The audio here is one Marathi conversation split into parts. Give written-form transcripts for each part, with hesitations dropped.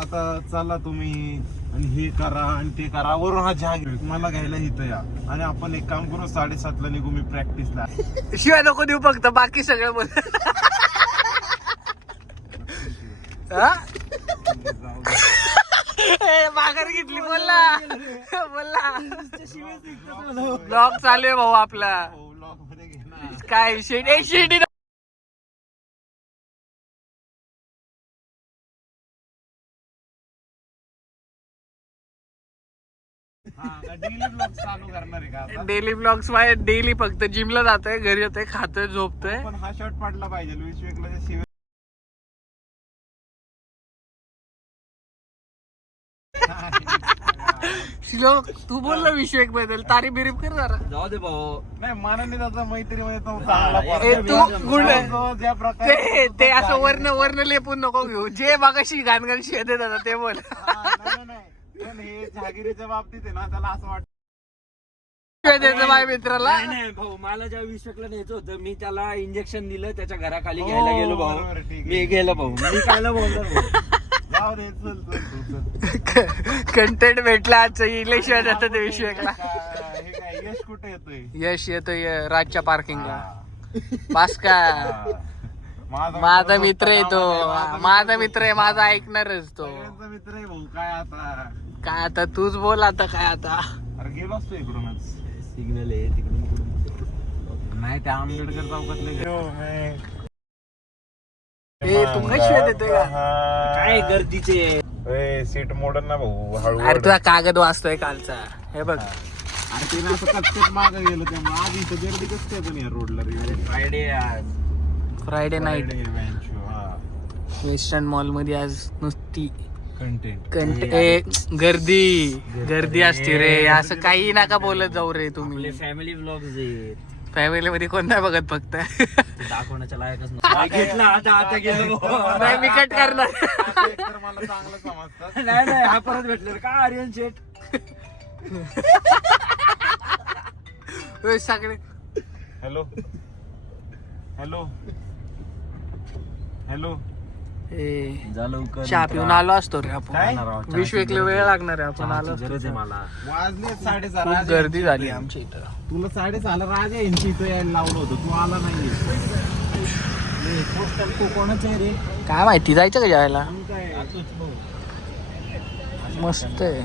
आता चला तुम्ही आणि हे करा आणि ते करा, वरून हा चहा घेऊ मला घ्यायला इथं या, आणि आपण एक काम करू 7:30 ला निघू, मी प्रॅक्टिसला. शिवाय नको देऊ, फक्त बाकी सगळं बोल. माघार घेतली, बोलला बोलला. ब्लॉग चालू आहे भाऊ आपला. काय शेडी डेली ब्लॉग्स माझे डेली फक्त जिमला जातोय, घरी येतोय, खातोय, झोपतोय. पण हा शर्ट पडला पाहिजे विश्वेकला शिवाय. श्लोक तू बोल ना विश्वेक बद्दल, तारीफ बिरीफ कर जरा. जाऊ दे भाऊ. नाही मानाने त्याचा मैत्रीमध्ये तो चांगला ज्या प्रकारे ते असं वर्ण लेपून नको घेऊ. जे मागाशी घाणघाण शेत येतात ते बोल. पण हे जहागिरीच्या बाबतीत आहे ना, त्याला असं वाटतं माझ्या मित्राला. नाही भाऊ, मला ज्या विश्वकला न्यायचं होतं, मी त्याला इंजेक्शन दिलं, त्याच्या घराखाली घ्यायला गेलो भाऊ. मी गेलो भाऊ, मी कायला बोलतो. कंटेंट भेटला आजचं, इलेक्शन येतं ते विश्वेकला. यश कुठे येतोय? यश येतोय राजच्या पार्किंगला. बास का माझा मित्र आहे तो, माझा मित्र आहे, माझा ऐकणारच तो. मित्र आहे भाऊ. काय आता तूच बोल आता. काय आता अरे गेलो असतो इकडूनच, सिग्नल आहे तिकडून. नाही त्या आंबेडकर चौकातले तू कशी येते का काय गर्दीचे सीट मोडन ना भाऊ, हळू. अरे तुझा कागद वाचतोय कालचा, हे बघ. अरे ते ना असं कच्चच मागं गेलं, त्यामुळे आज इथं गर्दी कसं काय पण या रोडला फ्रायडे आज. फ्रायडे नाईट वेस्टर्न मॉल मध्ये आज नुसती गर्दी असते रे. असं काही नका बोलत जाऊ रे तुम्ही. फॅमिली ब्लॉग्स आहेत, फॅमिली मध्ये कोण नाही बघत, फक्त दाखवण्याच्या लायकच नाही. घेतला आता गेलो नाही, मी कट करणार. मला चांगलं समजतात. नाही हा परत भेटले का आर्यन शेट. सगळे हॅलो हॅलो हॅलो. चहा पिऊन आलो असतो रे आपण. विश्वेकला वेळ लागणार आहे, आपण आलो गरज आहे मला. वाजले 6:30. खूप गर्दी झाली आमच्या इथं. तुला 6:30 राजा यांची इथं यायला लावलं होतं, तू आला नाही. कोणाच आहे रे काय माहिती, जायचं का जेवायला? मस्त आहे.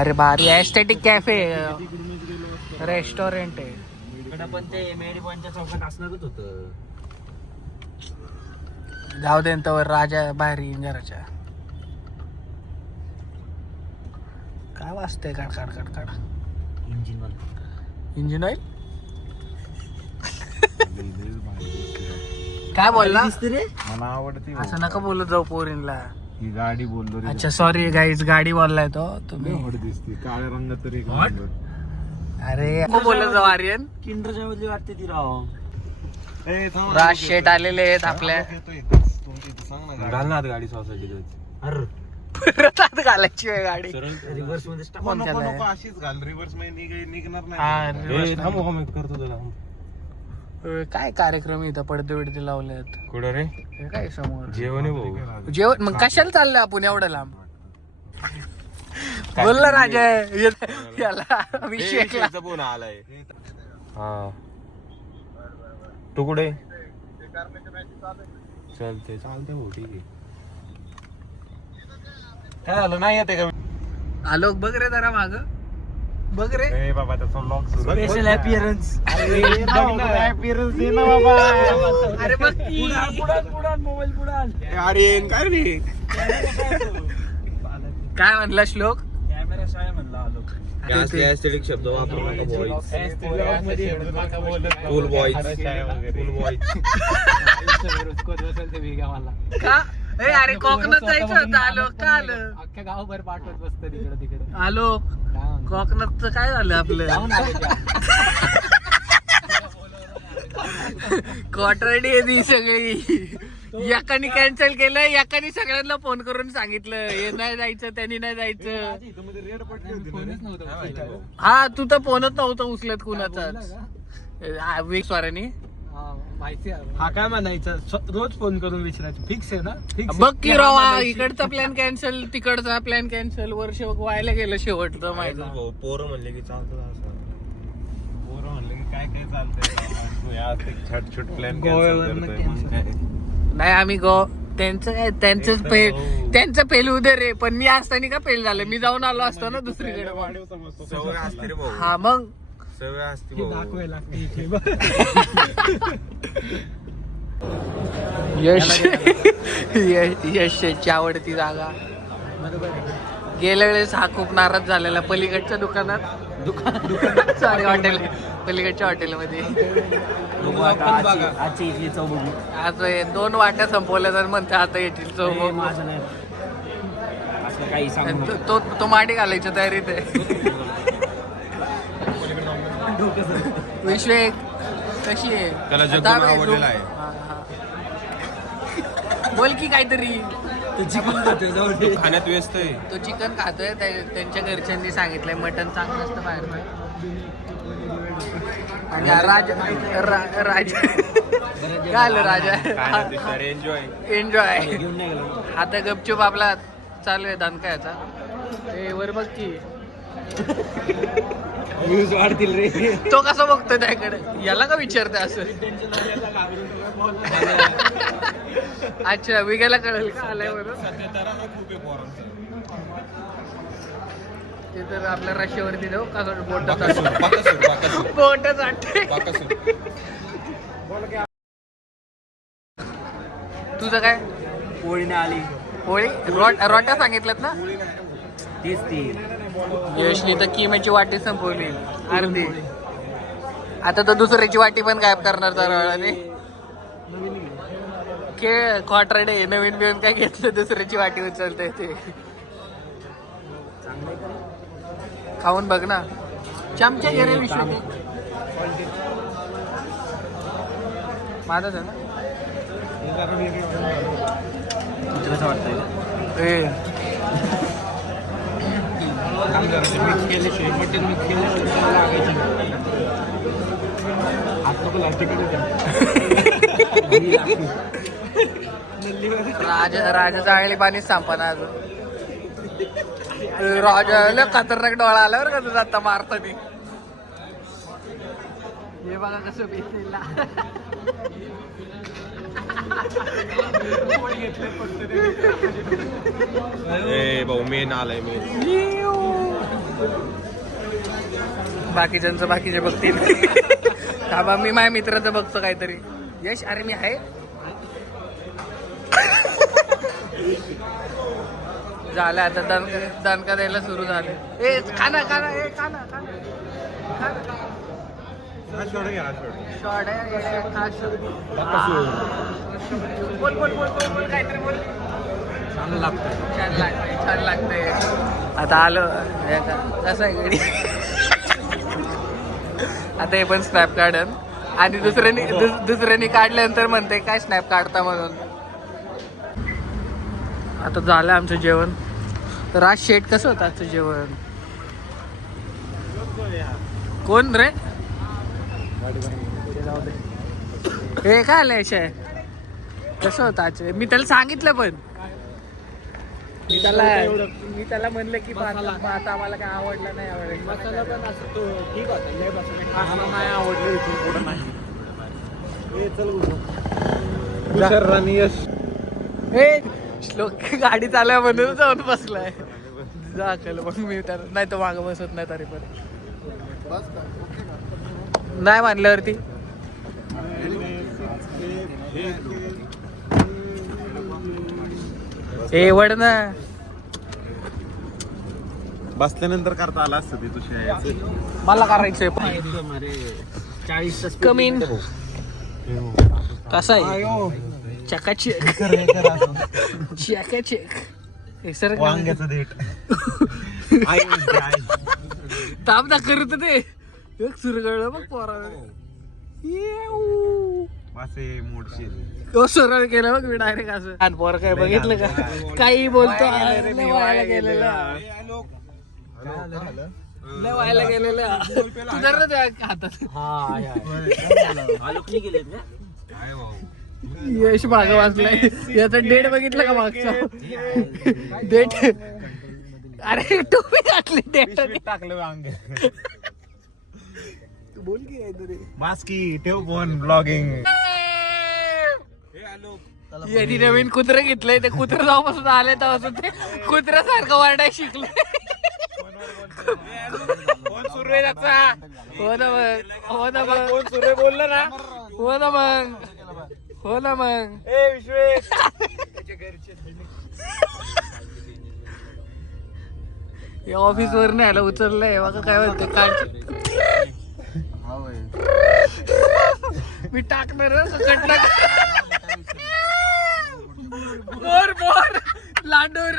अरे भारी एस्थेटिक कॅफे रेस्टॉरंट आहे इकडं, पण ते मेरी पॉइंटच्या चौकात असणारच होतं. जाऊ दे तर राजा बाहेर येईन घराच्या. काय वाजतंय काढ काढ काढ काढ. Engine oil. काय बोलला रे? मला आवडते असं नका बोलत जाऊ पोरींला. ही गाडी बोललो रे. अच्छा सॉरी गाईज, गाडी बोललाय तो तुम्ही. आवड दिसते काळ्या रंगात तरी. अरे बोलत जाऊ आर्यन. किंडरच्या मधली वाटते ती राव. राज शेट आलेले आहेत आपल्या. घाल ना गाडी सोसायटी. परत आत घालायची आहे गाडी. रिव्हर्स मध्ये फोन केलाय. नको अशीच घाल, रिव्हर्स मध्ये निघणार हा, नाही. reverse करतो तुला. काय कार्यक्रम इथं पडदे बिडदे लावलेत. कुठं रे? हे काय समोर जेवण आहे भाऊ. जेवण. मग कशाला चाललंय आपण एवढं लांब? बोलला राजा याला अभिषेकला. फोन आलाय. हा तू कुठे? चालते भाऊ, ठीक आहे. काय झालं, नाही येते का? आलो बघ रे जरा माग बघ रे. ए बाबा त्याचा व्लॉग स्पेशल अपीअरन्स. अपीअरन्स दे ना बाबा. अरे बघ की. पुढान मोबाईल पुढान. अरे काय रे, काय म्हणला श्लोक? कॅमेरा शाय म्हणला आलो. एस्थेटिक शब्द वापरू नका फुल बॉयज. का अरे कोकणात जायचं होतं. आलो का आलं? अख्ख्या गावभर पाठवत बसतं तिकडे तिकडे. आलो कोकणातचं काय झालं आपलं? क्वार्टरडी आहे ती सगळी. एकाने कॅन्सल केलं, एकाने सगळ्यांना फोन करून सांगितलं हे नाही जायचं, त्यांनी नाही जायचं. हा तू तर फोनच नव्हतं उचलत कुणाचाच. स्वाराने माहिती आहे हा काय म्हणायचं रोज फोन करून विचारायचं फिक्स आहे ना फिक्स बघ की राव इकडचा प्लॅन कॅन्सल तिकडचा प्लॅन कॅन्सल वर्ष व्हायला गेलं शेवटचं माहिती पोरं म्हणले की चालतं असं पोरं म्हणलं की काय काय चालतंय आज एक छट प्लॅन गोव्यावरनं नाही आम्ही त्यांचं काय त्यांचं फेल उदे रे पण मी असताना का फेल झालं मी जाऊन आलो असतो ना दुसरीकडे सवय असते रे भाऊ हा मग सवय असते हे भाऊ दाखवायला लागते इथे यशची आवडती जागा बरोबर आहे गेल्या वेळेस हा खूप नाराज झालेला पलीकडच्या दुकानात सॉरी हॉटेल पलीकडच्या हॉटेलमध्ये बघू आता आजची इथली चव बघू आज 2 वाट्या संपवल्या तर म्हणते आता येतील चव हे माझं नाही असं काही सांगू नको. तो माडी घालायच्या तयारीत आहे विश्वे कशी आहे त्याला जगून आता आवडलेला आहे. हा, हा. बोल की काहीतरी ते चिकन खातोय जाऊ दे. खाण्यात व्यस्त आहे तो चिकन खातोय त्यांच्या घरच्यांनी सांगितलंय मटन चांगलं असतं बाहेर आणि राजा काय आलं राजा एन्जॉय एन्जॉय घेऊन नाही गेलो आता गपचूप आपला चालू आहे दणकायचा ते वर बघ की व्ह्यूज वाढतील रे तो कसा बघतोय त्याकडे याला का विचारते असं अच्छा विकायला कळेल का आल्यावर ते तर आपल्या रश्यावरती देऊ का बोटच वाटते तुझं काय पोळीने आली होळी रोट्या सांगितल्यात ना तीच ती यशनी तर किमेची वाटी संपवली अर्धी आता तर दुसऱ्याची वाटी पण गायब करणार दरवेळाने खेळ क्वार्टरडे नवीन बिवीन काय घेतलं दुसऱ्याची वाटी उचलते ते खाऊन बघ ना चमचा घे विश्व माझाच आहे ना कसं वाटतंय मिक्स केल्याशिवाय मटन मिक्स केल्याशिवाय लागायची हात नको लागते राजा जाळली पाणी संपना अजून राजा खतरनाक डोळा आला बरं का तुझा आता मारतानी हे बघा कसं बेसला भाऊ मेन आलाय मेन बाकीच्यांचं बाकीचे बघतील थांबा मी माझ्या मित्राचं बघतो काहीतरी यश अरे मी आहे झालं आता दणका द्यायला सुरू झाले ए खाना खाना ए खाना खाना शॉर्ट आहे बोल बोल बोल बोल बोल काहीतरी बोल छान लागतंय आता आलो कसं आहे गडी आता हे पण स्नॅप काढन आणि दुसऱ्यानी काढल्यानंतर म्हणते काय स्नॅप काढता म्हणून आता झालं आमचं जेवण राज शेट कसं होतं आजचं जेवण कोण रे हे काय आलंय कसं होतं आजचं मी त्याला सांगितलं पण मी त्याला म्हणलं की आता आम्हाला काय आवडलं नाही आवडेल मसाला पण असं तो ठीक होता लय मसाला नाही आवडलं इथून पुढं नाही चल हे श्लोक गाडी चालवा म्हणून जाऊन बसलाय दाखल मग मी त्याला नाही तर मागं बसत नाही तरी पण नाही मानल्यावरती ए वड ना बसल्यानंतर करता आला असतं ते तुझ्या मला करायचंय 40 कमीन कसा आहे चकाचक चकाचक सर वांग्याचं देठ ताप ना करत ते एक सुरगळलं बघ पोरा मासे मोडशील सरळ केलं बघ मी डायरेक्ट असं आणि पोर काय बघितलं का काही बोलतो लय व्हायला गेलेलं व्हायला गेलेलं तू धर ना त्या हातात आलोक नाही गेलेत ना यश मागं वाचलाय. याचा डेट बघितलं का मागचा डेट? अरे टोपी घातली डेट. टाकलं अंग बोल की काहीतरी. मास्की ठेव फोन ब्लॉगिंग. यांनी नवीन कुत्र घेतलंय. ते कुत्र जेव्हापासून आले तेव्हापासून ते कुत्र्यासारखं वारडाय शिकलंय. फोन सुरू आहे त्याचा. हो ना मग, हो ना मग, फोन सुरू आहे बोललं ना. हो ना मग, हो ना मग. ए विश्वेश या ऑफिस वर नाही आलं, उचललंय बघा. काय म्हणते काढ. मी टाकणार बोर बोर लांडूर.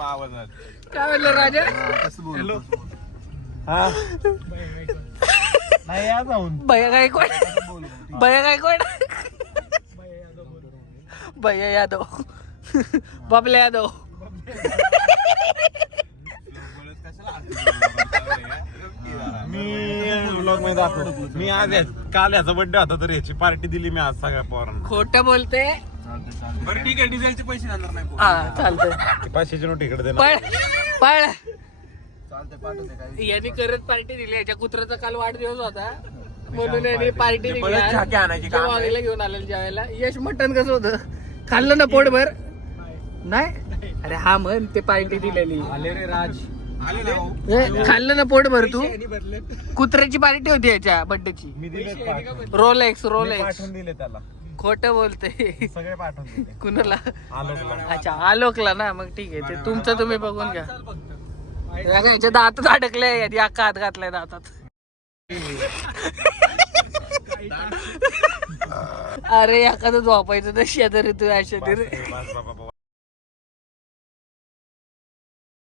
आवाजात काय म्हणलं राजा? हा नाही या जाऊन भैया गायकवाड, भैया गायकवाड, भैया यादव, बबल्या यादव. मी ब्लॉग मध्ये दाखवतो. मी आज काल याचा बर्थडे होता तर याची पार्टी दिली मी आज सगळ्या पोरांना. खोटं बोलते. बरं ठीक आहे, डिझेलचे पैसे जाणार नाही. हा चालतंय. 500ची नोट इकडे दे ना. पळ पळ. यांनी करत पार्टी दिली. याच्या कुत्र्याचा काल वाढदिवस होता म्हणून यांनी पार्टी दिली. वाघेला घेऊन आलेलं जेवायला. यश मटण कसं होतं? खाल्लं ना पोटभर? नाही. अरे हा म्हण ते पार्टी दिलेली. आले रे राज. खाल्लं ना पोटभर तू? कुत्र्याची पार्टी होती याच्या बर्थडेची. मी दिले रोलेक्स रोलेक्स. पाठवून दिले त्याला. खोटं बोलते. सगळे पाठवून दिले. कुणाला? आलोकला. अच्छा आलोकला ना. मग ठीक आहे, ते तुमचं तुम्ही बघून घ्या. याच्या दातात अडकले. याची अख्खा हात घातलाय दातात. अरे एखादं झोपायचं तर शेजारी तू अशा बस बाबा.